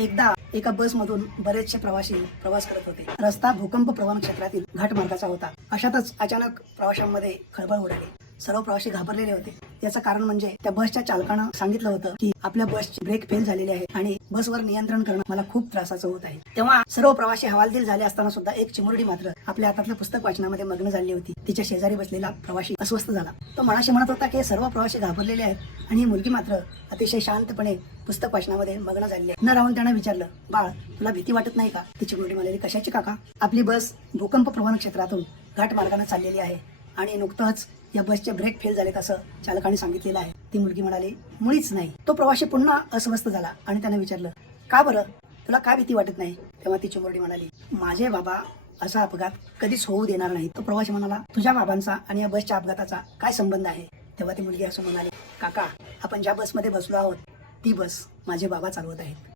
एकदा एका बसमधून बरेचसे प्रवासी प्रवास करत होते. रस्ता भूकंप प्रवण क्षेत्रातील घाट मार्गाचा होता. अशातच अचानक प्रवाशांमध्ये खळबळ उडाली. सर्व प्रवासी घाबरलेले होते. याचं कारण म्हणजे त्या बसच्या चालकानं सांगितलं होतं की आपल्या बसचे ब्रेक फेल झालेले आहेत आणि बसवर नियंत्रण करणं मला खूप त्रासाचं होत आहे. तेव्हा सर्व प्रवासी हवालदिल झाले असताना सुद्धा एक चिमुरडी मात्र आपल्या हातातलं पुस्तक वाचनामध्ये मग्न झाली होती. तिच्या शेजारी बसलेला प्रवासी अस्वस्थ झाला. तो मनाशी म्हणत होता की सर्व प्रवासी घाबरलेले आहेत आणि ही मुलगी मात्र अतिशय शांतपणे पुस्तक वाचनामध्ये मग्न झाली आहे. न राहून त्यानं विचारलं, बाळ, तुला भीती वाटत नाही का? ती चिमुरडी म्हणाली, कशाची काका? आपली बस भूकंप प्रवण क्षेत्रातून घाट मार्गाने चाललेली आहे आणि नुकतंच या बसचे ब्रेक फेल झालेत असं चालकाने सांगितलेलं आहे. ती मुलगी म्हणाली, मुळीच नाही. तो प्रवासी पुन्हा अस्वस्थ झाला आणि त्याने विचारलं, का बरं? तुला काय भीती वाटत नाही? तेव्हा ती चिमुरडी म्हणाली, माझे बाबा असा अपघात कधीच होऊ देणार नाही. तो प्रवासी म्हणाला, तुझ्या बाबांचा आणि या बसच्या अपघाताचा काय संबंध आहे? तेव्हा ती मुलगी असं म्हणाली, काका, आपण ज्या बसमध्ये बसलो आहोत ती बस माझे बाबा चालवत आहेत.